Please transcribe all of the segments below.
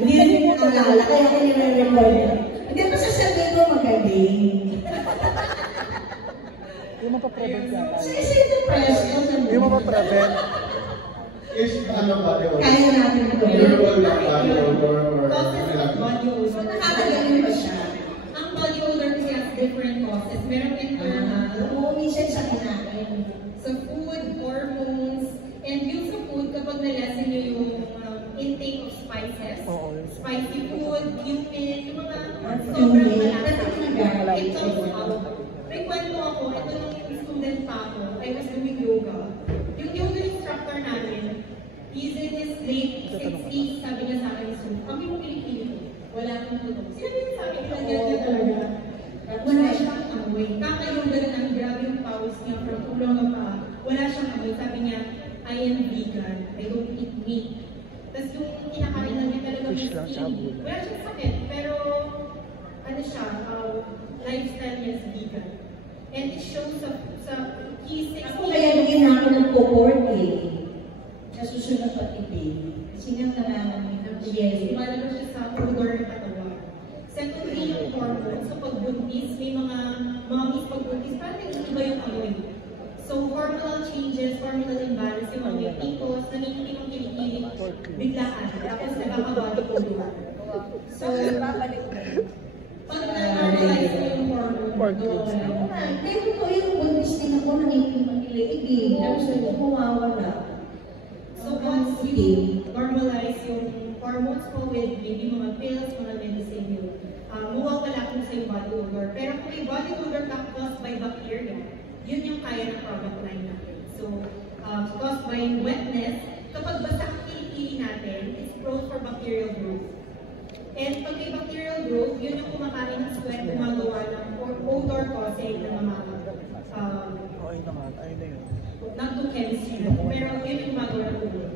Hindi rin mo alala, kaya ko nire-record. Hindi pa sasabihin mo magaling. Hindi mo pa-prevent yata. Ito presto. Hindi mo pa-prevent. Is ano ba yun? Kaya natin ito. Renewal lang ba yun? Body odor. So nakakagaling ba siya? Ang body odor kasi has different causes. Meron internal. Oo, minsan sa kinain. Sa food, hormones, and yung sa food, kapag nalasin nyo yung intake of spices, spicy food, cumin, yung mga sobrang malasa. It comes out. May kwento ako, ito nung student pa ako, I was doing yoga. Yung yoga instructor namin, he's in his late 60s, sabi niya sa akin, so, kami mo Pilipino, wala akong tunog. Sinabi niya sa akin, nilagyan niya talaga. Wala siyang amoy. Kakayoga na namin, grabe yung pawis niya from ulo ng paa. Wala siyang amoy. Sabi niya, I am vegan. I don't eat meat. Tapos yung kinakain lang niya talaga skin. Wala siyang sakit, pero ano siya, lifestyle niya is vegan. And it shows sa key 60. Ako kaya naging ako ng po-pork eh. Nasusunod pati-pay. Kasi nga nangangamin ng yes. Imalabas siya sa odor ng katawan. Secondly, yung hormones. So pag buntis, may mga mommies pag buntis, parang nag-iiba yung amoy. So hormonal changes, hormonal imbalance, yung mga ticos, nanginginig ang kilikili, biglaan. Tapos nakaka-body odor. So, pag na-normalize mo yung hormone, Pero ko yung buntis din ako nanginginig. Tapos ito mawawala. so once you normalize yung hormones mo with maybe mga pills, mga medicine yun, mawawala kung sa yung body odor. Pero kung may body odor caused by bacteria, yun yung kaya ng product line natin. So, caused by wetness, kapag basa ang kilikili natin, it's prone for bacterial growth. And pag may bacterial growth, yun yung kumakain ng sweat, gumagawa ng odor causing ng mga Ayun na yun. not to chemistry, pero yun yung gumagawa ng odor.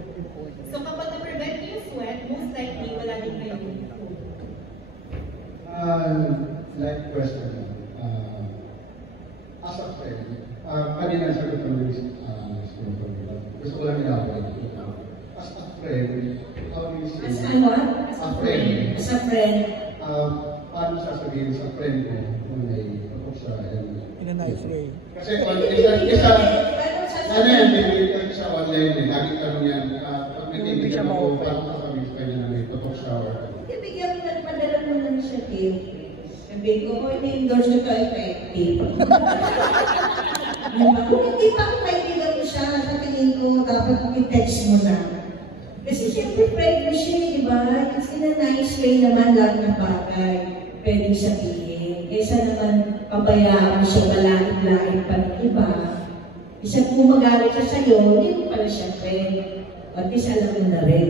So kapag na-prevent yung sweat, most likely wala din kayo yung odor. Like question. As a friend, kanina sagot ko rin gusto ko lang ilaway. As a friend, how do you say? As a what? A friend. As a friend. Paano sasabihin sa friend ko kung may kapag sa In a nice way. Kasi ano yan, binibigyan siya online eh. Lagi tanong yan, pag nagtitigan ako, paano sasabihin sa kanya na may kapag sa Bigyan mo na, padala mo lang siya gift. Sabi ko, ini-endorse ko ito effective. Kung hindi pa kaibigan mo siya, sa tingin ko, dapat i-text mo na. Kasi siyempre, friend mo siya, di ba? Kasi na nice way naman, lahat ng bagay pwedeng sabihin. Kaysa naman, pabayaan mo siya, malait-lait pa ng iba. Isa kung magalit siya sa'yo, hindi mo pala siya friend. At least alam mo na rin.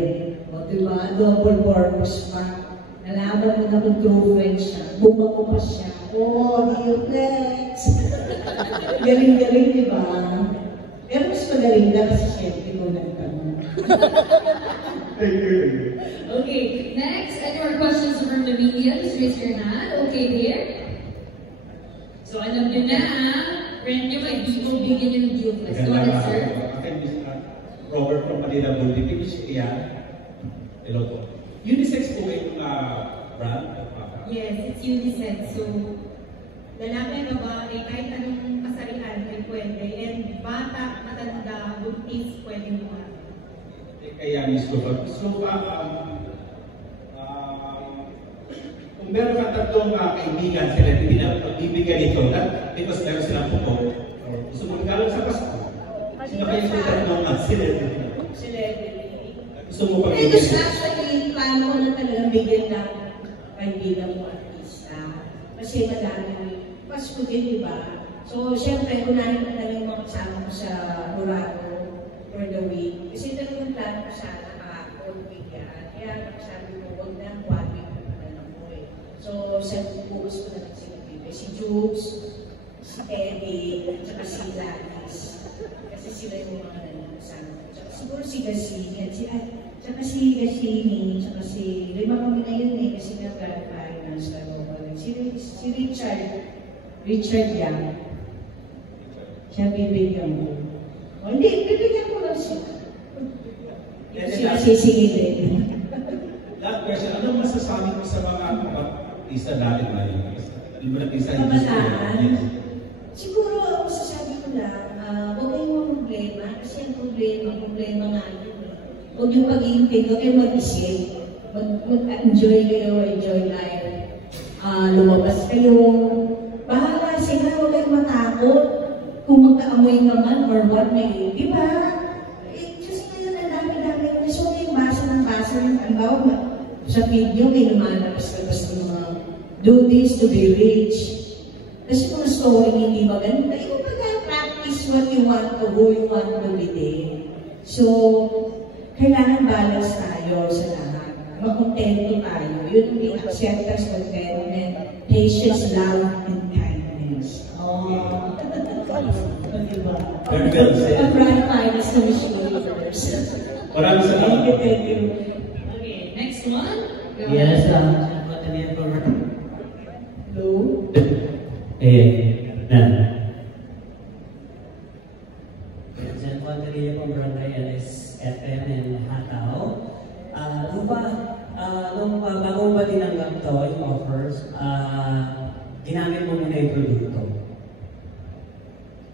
O, diba? Double purpose pa. Nalaman mo na kung true friend siya. Bumago pa siya. Oh, dear flex. Galing-galing, diba? Pero mas magaling na kasi siyempre ko nagtanong. Okay, next, any more questions from the media? Just raise your hand. Okay, dear. So, alam nyo na, friend nyo, may people bigyan nyo ng deal flex. Go ahead, sir. Robert from Manila Building, hello po. Unisex po yung brand? Yes, it's unisex. So, lalaki, babae, kahit anong kasarian ay pwede. And bata, matanda, buntis, pwede mo. Kaya Miss Robert, so kung meron ka tatlong kaibigan sila, hindi na pagbibigyan ito, because meron silang puto, gusto mo regalo sa Pasko. Sino kayo sa tatlong celebrity? Gusto mo pagbibigyan? Gusto actually, plano ko na talagang bigyan ng kaibigan mo artista. Kasi madami, Pasko din, di ba? So, siyempre, kunahin ko na yung mga kasama ko sa Dorado for the week. Kasi talagang plano ko sana kahapon bigyan. Kaya sabi ko, huwag na ang quality ko na lang mo eh. So, bukas ko na lang sila bibigay. Si Jukes, si Eddie, at saka si Lanis. Kasi sila yung mga nanasama ko. Tsaka siguro si Gasini, tsaka si Gasini, tsaka si lima kami na yun eh, kasi nga finance na si Richard yan. Siya bibigyan mo. O hindi, bibigyan ko lang siya. Sila sisingilin. Last question, anong masasabi mo sa mga kapatisa natin ngayon? Yung mga isa Kabataan? Yes. Siguro, ang masasabi ko lang, huwag kayong problema. Kasi ang problema nga yun. Huwag yung pag-iintay, huwag kayong mag-isip. Mag-enjoy kayo, enjoy life. Lumabas kayo. Bahala sila, huwag kayong matakot. Kung magkaamoy naman or what may, di ba? Just ngayon, ang dami-dami. So, yung basa ng basa, ang bawang sa video, may lumalabas-labas ng mga do this to be rich. Kasi kung story hindi maganda, yung practice what you want to, who you want to be there. So, kailangan balance tayo sa lahat. Makontento tayo. Yun yung acceptance, contentment, patience, love, and kindness. Oh. Diba? Very well said. Ang brand finest na Miss Universe. Maraming salamat. Thank you. Okay, next one. Go Yes, ahead. Matalian po. Hello? Diyan po ang Matalian po, Barangay LSFM in Hataw. Lupa, nung bago ba tinanggap to, yung offers, ginamit mo muna yung produkto?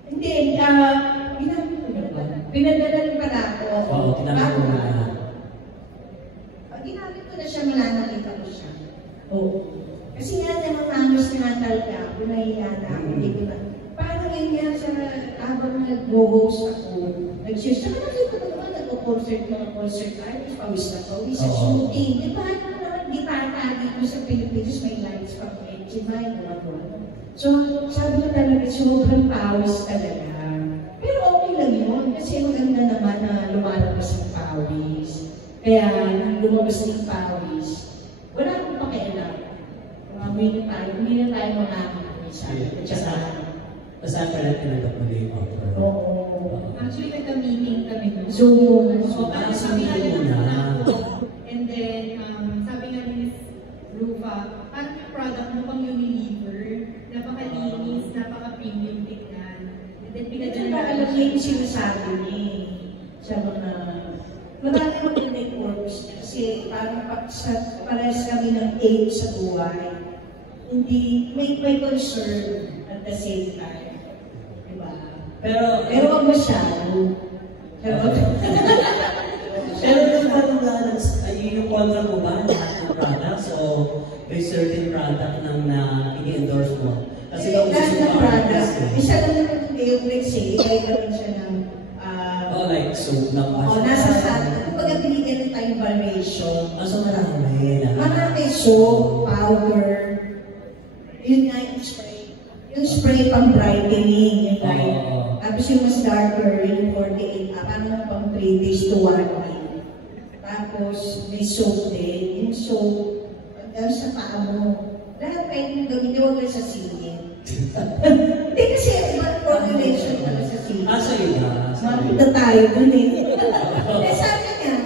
Hindi, ginamit ko naman. Pinadala rin pala ako. Oo, tinanggap mo muna. Ginamit ko na siya, nakita ko siya. Oo. Kasi nga naman halos tinatalga ako, nahiya na ako, hindi ko na. Parang yun yan sa habang nag-go-host ako, nag-share, saka nakita ko naman, nag-concert tayo, pawis na pawis, sa shooting. Di ba, di pa tagi ko sa Pilipinas, may lights pa, di ba, yung mga doon. So, sabi ko talaga, sobrang pawis talaga. Pero okay lang yun, kasi maganda naman na lumalabas ng pawis. Kaya, lumabas ng pawis, wala akong pakialam. Hindi na tayo makakakita. Saan ka na tinanggap mo yung offer? Oo. Actually, nagka-meeting kami nun. Zoom. So, parang sabi nga rin ako. And then, sabi nga ni Ms. Rufa, parang yung product mo pang Unilever, napakalinis, napaka-premium tignan. And then, pinadala Alam niya yung sinasabi niya sa mga marami maganda yung purpose niya. Kasi parang parehas kami ng aim sa buhay. Hindi, may concern at the same time. Diba? Pero Wag masyado. Pero yung patunggalan, yung contract mo ba, lahat ng products, o may certain product nang ini-endorse mo? Kasi daw Lahat gusto ng mo product. artist Isa lang naman yung let's say, kaya gawin siya ng like soap na nasa sa kumbaga binigyan ng tayong variation. So marami. Marami soap, powder, yun nga yung spray. Yung spray pang brightening, yung light. Tapos yung mas darker, yung 48, parang pang 3 days to 1 week. Tapos may soap din. Yung soap, dahil sa paa mo. Lahat pwede yung gawin, huwag lang sa singin. Hindi kasi ibang formulation pala sa singin. Sa'yo ba? Makita tayo dun eh. Sabi niya,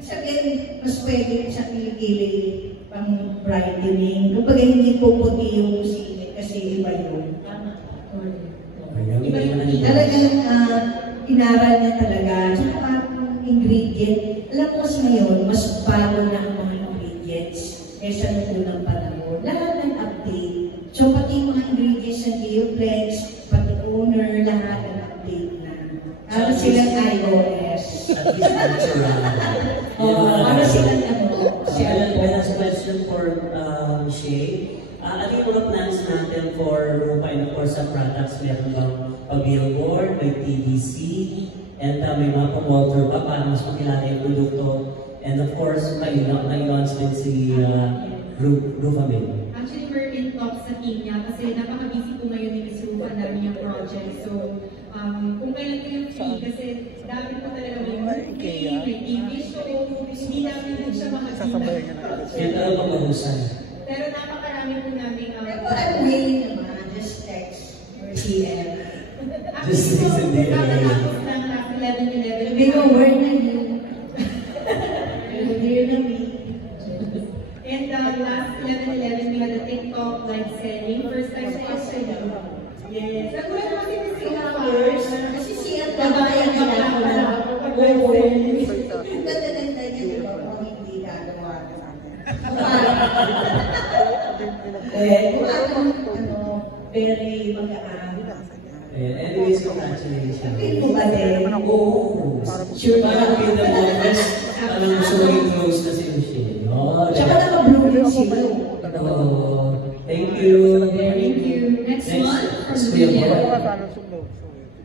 sabihin, mas pwede sa kilikili pang brightening. Kapag hindi po puti yung singit kasi iba yun. Tama. Iba yung talagang inaral niya talaga. Tsaka parang ingredient. Alam mo kasi ngayon, mas bago na ang mga ingredients kaysa nung unang panahon. Lahat ng update. So pati yung mga ingredients ng Geoplex, pati owner, lahat ng update na. Para silang iOS. Para silang ano. Last question for Shay. Ano yung mga plans natin for Rupa and of course sa products? Meron bang pag-billboard, may TVC, and may mga promoter pa para mas makilala yung produkto. And of course, may launch din si Rupa Bill. Actually, we're in talks sa team niya kasi napaka-busy po ngayon ni Ms. Rufa, ang dami niyang project. So, kung kailan ko yung free, kasi dami po talaga may movie, may TV show, hindi namin po siya makakita. Kaya talaga pag-urusan. Pero napakarami po namin Pero I'm willing naman, just text or CM. Just listen to it. Nakatapos ng last 11-11. May no word na yun. Clear na me. And last 11-11, we had a TikTok live selling. First time sa actually. Yes. Nagulat naman si Ms. Kasi siya tabayan nila ako na Kung very mag-aan. Anyways, congratulations. Feel mo ba din? Oo. Sure ba? Parang feel the moment. Anong showing close na si Michelle. Oh, Tsaka naka-blue rin sila. oh, thank you. Thank you. Next one from Kuya Lydia. Boy.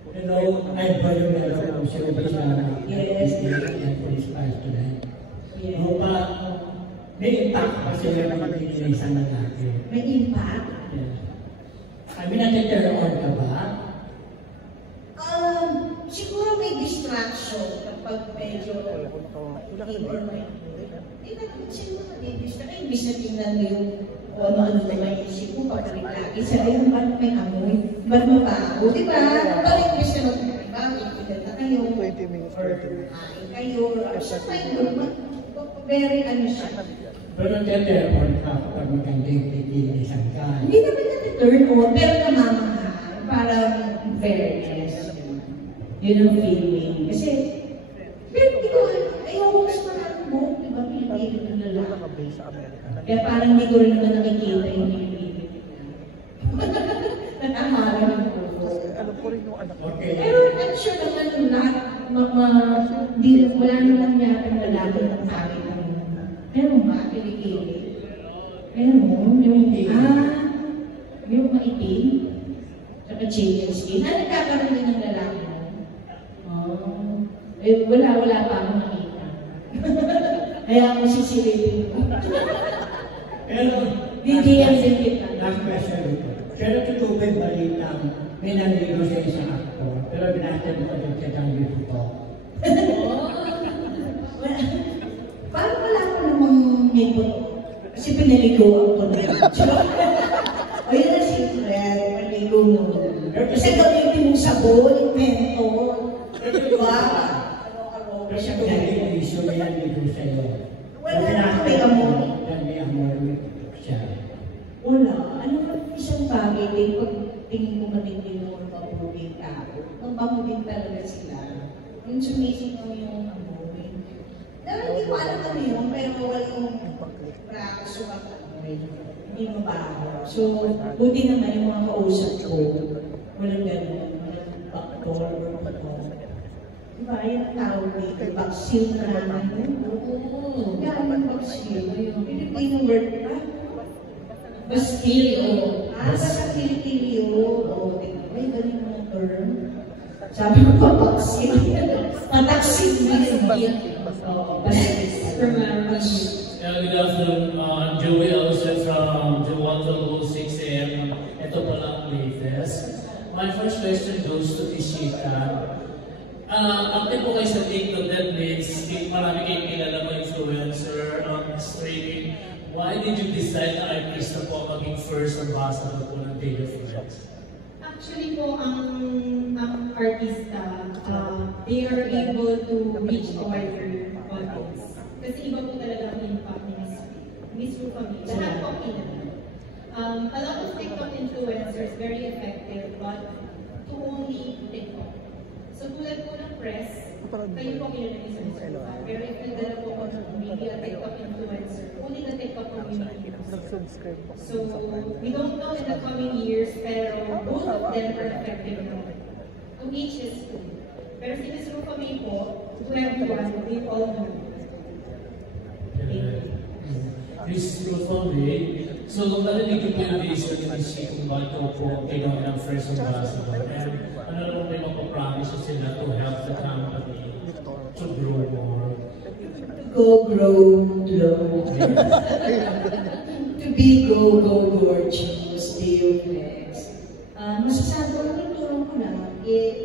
Hello, I'm Bayonero from Philippines. Yes. Yes. No, but may impact kasi yung isang lalaki. May impact? I mean, natiturn on ka ba? Siguro may distraction kapag medyo siguro na-distract. Imbis na tingnan mo yung kung ano-ano na may isip mo, pagkalit lagi sa ayun, ba't may amoy? Ba't mabago? Diba? Ba't imbis na magpapagbago? Ipigat na kayo, 20 minutes, or 20 minutes. kayo, or sa kayo, very ano siya. Pero natiturn on ka kapag magandang titilisan ka. Hindi naman na-turn on, pero namamahal. Parang fairness. Yun ang feeling. Kasi, pero hindi ko, ayoko mas maraming buhok, di ba? Pilipilit ng lalaki. Kaya parang hindi ko rin naman nakikita yung pilipilit. Nataharan ng buhok. Alam ko rin yung anak ko. Okay. Pero I'm sure naman yung lahat, wala naman yata ng lalaki ng pangit ng pero ba, pilipilit? Pero yung maitim, saka chicken skin, nagkakaroon din ng lalaki. Wala pa akong nakita. Kaya ako sisilipin ko. Pero, Hindi yan kita. last question ito. Pero totoo ba yung balitang may naligo sa isang aktor, pero binatid mo ulit sa kang dito? Parang wala ko namang may buto. Kasi pinaliguan ko na yun. O yun na secret, paligo mo. Kasi gamitin mong sabon, mentor. Diba? Pero siya kung naligo may naligo sa'yo. Wala na may amor. May amor siya. Wala. Ano ba isang bagay din pag tingin mo matindi mo ang mabuting tao. Ang bango din talaga sila. Yung sumisingaw yung amoy. Dahil hindi ko alam ano yun, pero wala yung praso at amoy. Hindi mabaho. So, buti naman yung mga kausap ko. Walang gano'n. Walang baktor. Diba, yung tawag dito, vaccine na naman. Oo. Yan yung vaccine. Filipino word pa. Bastilyo. Sa Filipino. Oo, may galing mga term. Sabi ko pa, vaccine. Pataksin mo yun. Oo, bastilyo. Good afternoon, Joey Elson from the 106 AM. Ito pala ang latest. My first question goes to Ishika. Active po kayo sa TikTok, that means marami kayong kilala mo influencer on streaming. Why did you decide na artista po maging first ambassador po ng Day of Friends? Actually po, ang artista, they are able to reach a wider audience. Kasi iba po talaga ang impact ni Miss Rufami. Lahat po kilala. A lot of TikTok influencers, very effective, but to only TikTok. So tulad po ng press, kayo po kilala ni Miss Rufami. Pero if nagdala po ko ng maybe a TikTok influencer, only the TikTok community. So we don't know in the coming years, pero both of them are effective naman. To each is two. Pero si Miss Rufami po, to everyone, we all know. Miss Rufami, so narinig ko po yung vision ni Miss Chi kung bakit po ginawa ng first ambassador. And ano naman may mapapromise sila to help the company to grow more? Go, grow, glow. To be, go, gorgeous, stay flex. Masasabi ko, nagturo ko na,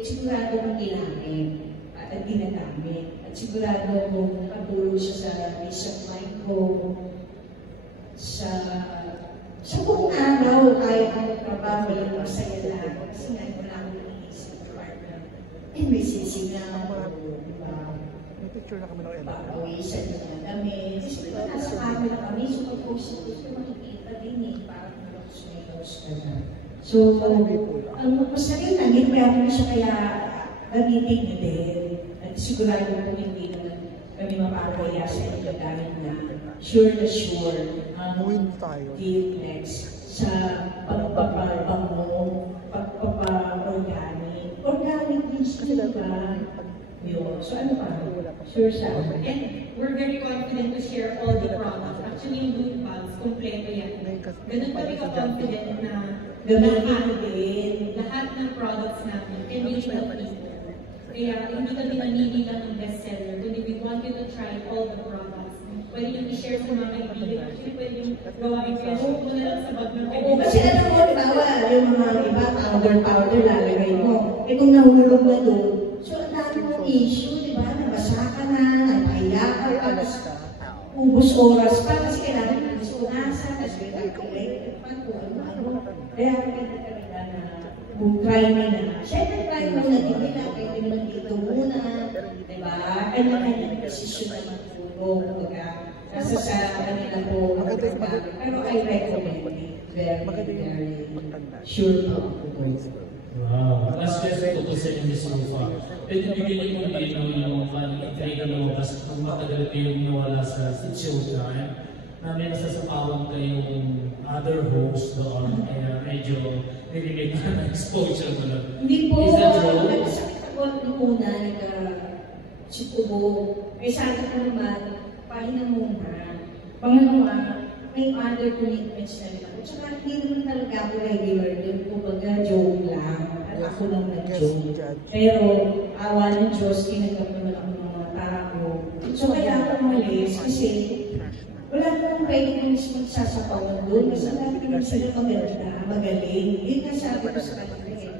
sigurado kong ginamit at ginagamit. At sigurado kong katulong siya sa peace of mind ko, sa buong araw, kahit ang trabaho, walang masaya lang. Kasi nga, wala akong iniisip partner. And may sisingaw, diba? Picture na kami ng Ella. Papawisan niya na kami. Kasi diba nasa camera kami, so pag-post ito, makikita din eh, parang nose ka na. So, mas naging nangit, kaya ko siya kaya gamitin niya din. At sigurado ko hindi naman kami mapapaya sa inyo dahil na sure na sure. Muhin tayo. gift next sa pagpapabango, pagpapa-organic. Organic din siya, diba? Yun. So ano pa? Sure siya. And we're very confident to share all the products. Actually, yung Blue Bags, kompleto yan. Ganun kami ka-confident na lahat ng products namin can really help people. Kaya hindi kami nanili lang ng bestseller, kundi we want you to try all the products. Pwede yung i-share sa mga kaibigan. Actually, pwede yung gawin kaya show mo na lang sa bag ng Oo, kaibigan. kasi alam mo, diba, yung mga iba, powder, lalagay mo. Eh kung nahulog na doon, so ang dami mong issue, diba, nabasa ka na, napahiya ka, tapos ubus oras pa, kasi kailangan ubus punasan, tapos kailangan kaya kaya talaga na try nila. Siyempre, try muna din nila, pwede naman dito muna, diba? Kanya-kanya decision na magtulong, kumbaga, kasi sa kanila po, pero I recommend it. Very sure po. Wow. Last question ko sa inyo, Miss Rufa. Pwede bigyan niyo dito yung i-try na lumabas kung matagal kayong nawala sa showtime na may nasasapawan kayong other hosts doon kaya medyo nililig na exposure mo lang. Hindi po, Is that true? nagkasakit ako nung una, nagka-situbo. Eh sabi ko naman, pahinga muna. Pangalawa, may other commitments na rin ako. Tsaka hindi naman talaga ako regular din. Kumbaga, joke lang. At ako lang nag-joke. Pero, awa ng Diyos, kinagap naman ako ng mga tao. So, kaya ako umalis kasi wala namang pwede ko mismo magsasapawan doon. Kasi ang natin sila maganda, magaling. Yun nga sabi ko sa kanila,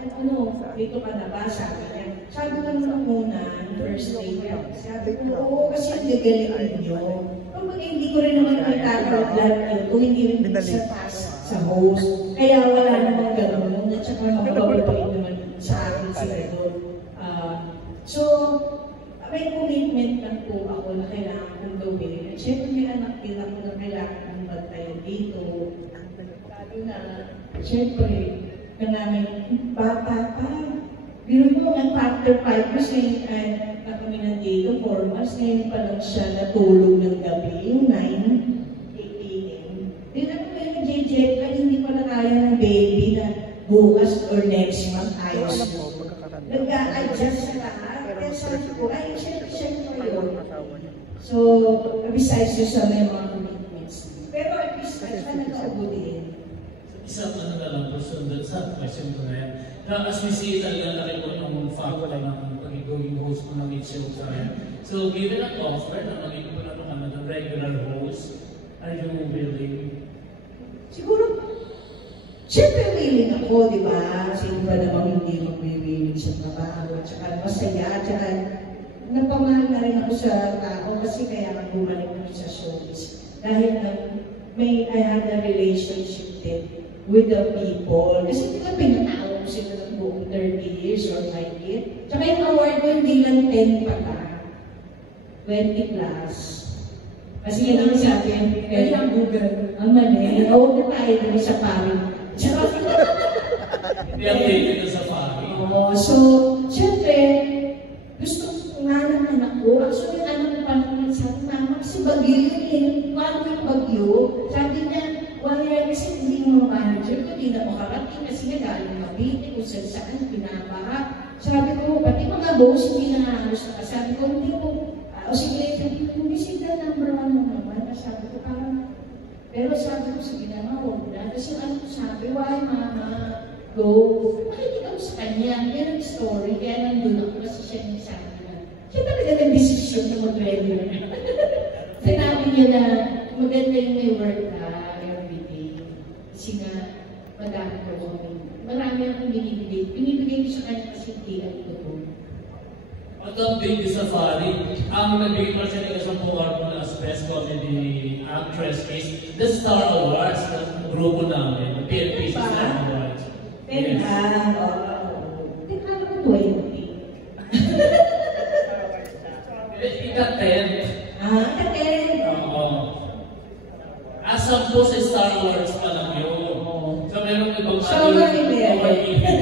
ano, dito ka na ba? Sabi niya. Sabi ko naman muna, first day niya. Sabi ko, oo, kasi ang gagaling ninyo. Kumbaga, hindi ko rin naman magkakaroon yun kung hindi rin sa task sa host. Kaya wala namang gano'n. At saka magpapabait naman sa akin sila doon. So, may commitment lang po ako na kailangan kong gawin. At syempre, may anak din ako na kailangan kong bantayan dito. Lalo na, syempre, na namin, bata pa. Biro mo, after 5 years na kami nandito, 4 months, ngayon pa lang siya natulog ng gabi, yung 9, 8 a.m. Then ako ngayon nag-jet lang, hindi pa na kaya ng baby na bukas or next month ayos na. Nag-a-adjust sa lahat. Kaya sabi ko, ay, syempre yun. So, besides yung sa may mga commitments. Pero at least, at saan nag-aubutin? Isang ano na lang po sundan sa question ko na yan. As we see, talaga laki po ng factor ng pagiging host mo ng It's Showtime. So, given an offer na magiging po ng regular host, are you willing? Siguro, siyempre willing ako, di ba? Sino ba namang hindi mag-willing sa trabaho? At saka masaya, at saka napamahal na rin ako sa tao kasi kaya bumalik ako sa showbiz. Dahil I had a relationship din with the people. Kasi di ba pinatawag sila ng buong 30 years or 5 years? Tsaka yung award ko hindi lang 10 pa ka. 20 plus. Kasi yun ang sabi, kaya ang Google, ang mali, huwag na tayo din sa pari. Hindi ang dating na sa pari. Oo, so, syempre, gusto nga ng anak ko. Actually, yung anak ko pa naman sabi, Mama, kasi bagyo yun eh. Paano yung bagyo? Sabi niya, wala kasi hindi mo manager ko, hindi na makarating kasi nga galing Cavite, kung saan pinabaha. Sabi ko, pati mga boss, hindi nanganos na. Sabi ko, hindi po, o sige, bumisita number 1 mo naman. Sabi ko, parang, pero sabi ko, sige na, huwag na. Kasi ano ko sabi, why Mama, go. Makinig ako sa kanya, yan ang story, kaya nandun ako kasi siya yung sabi na. Siya talaga ng decision na mag-regular. Sinabi niya na maganda yung may work na everyday. Kasi nga, marami akong binibigay. Binibigay ko sa kanya kasi hindi ang totoo. At ang Baby Safari, ang naging person sa award mo as Best Comedy Actress is the Star Awards, ng grupo namin, PNP Star Awards. Pero teka lang 20. Ika-10. Ika-10? Oo. Asap po sa Star Wars pa lang yun. So, meron ibang So, 11.